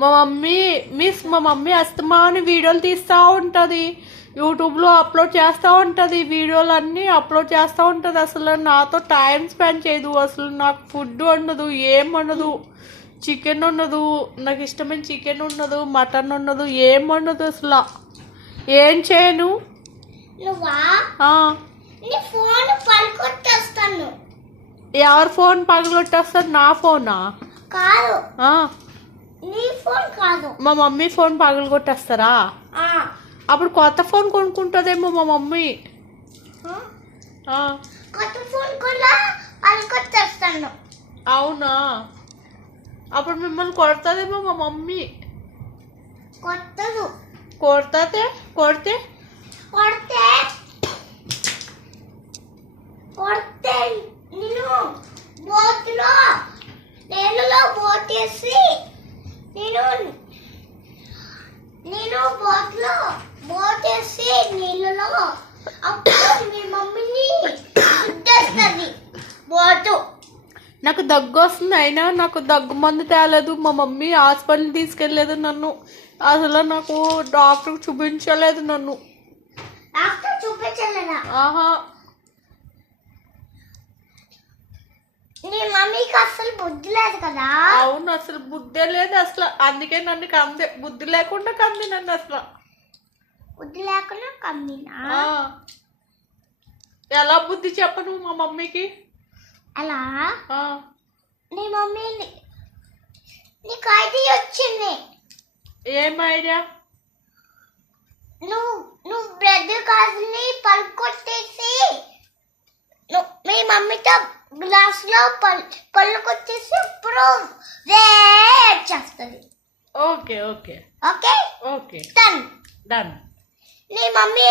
మా మమ్మీ అస్తమాని వీడియోలు తీస్తూ ఉంటుంది, యూట్యూబ్లో అప్లోడ్ చేస్తూ ఉంటుంది, వీడియోలు అన్నీ అప్లోడ్ చేస్తూ ఉంటుంది. అసలు నాతో టైం స్పెండ్ చేయదు, అసలు నాకు ఫుడ్ ఉండదు, ఏం ఉండదు, చికెన్ ఉండదు, నాకు ఇష్టమైన చికెన్ ఉండదు, మటన్ ఉండదు, ఏం ఉండదు. అసలు ఏం చేయను. ఎవరి ఫోన్ పగలగొట్టేస్తారు? నా ఫోనా? కాదు, మా మమ్మీ ఫోన్ పగలగొట్టేస్తారా? అప్పుడు కొత్త ఫోన్ కొనుక్కుంటుందేమో మా మమ్మీ. అవునా? అప్పుడు మిమ్మల్ని కొడతాదేమో మా మమ్మీ. కొడితే నేను బోట్లో నీళ్ళలో బోటేసి నేను బోటేసి నీళ్ళలో అప్పుడు మీ మమ్మీని గుద్దేస్తుంది బోటు. నాకు దగ్గు వస్తుంది, అయినా నాకు దగ్గు మందు తేలేదు. మా మమ్మీ హాస్పిటల్ తీసుకెళ్ళలేదు నన్ను. అసలు నాకు డాక్టర్ చూపించలేదు నన్ను. డాక్టర్ చూపించలేదా? ఆహా. నీ మమ్మీకి అసలు బుద్ధి లేదు కదా? అవును, అసలు బుద్ధి లేదు అసలు. అందుకే నన్ను కంది, బుద్ధి లేకుండా కంది నన్ను అసలు. బుద్ధి లేకుండా కందినా? ఎలా బుద్ధి చెప్పను మా మమ్మీకి? అలా నీ మమ్మీ నీకు ఐడియా వచ్చింది. ఏం ఐడియా? నువ్వు బ్రెడ్ కాజుని పలుకొట్టేసి మీ మమ్మీతో గ్లాస్ లో పళ్ళు కొట్టేసి ఇప్పుడు వేట్ చేస్తుంది. Okay okay okay okay, done. Done. నీ మమ్మీ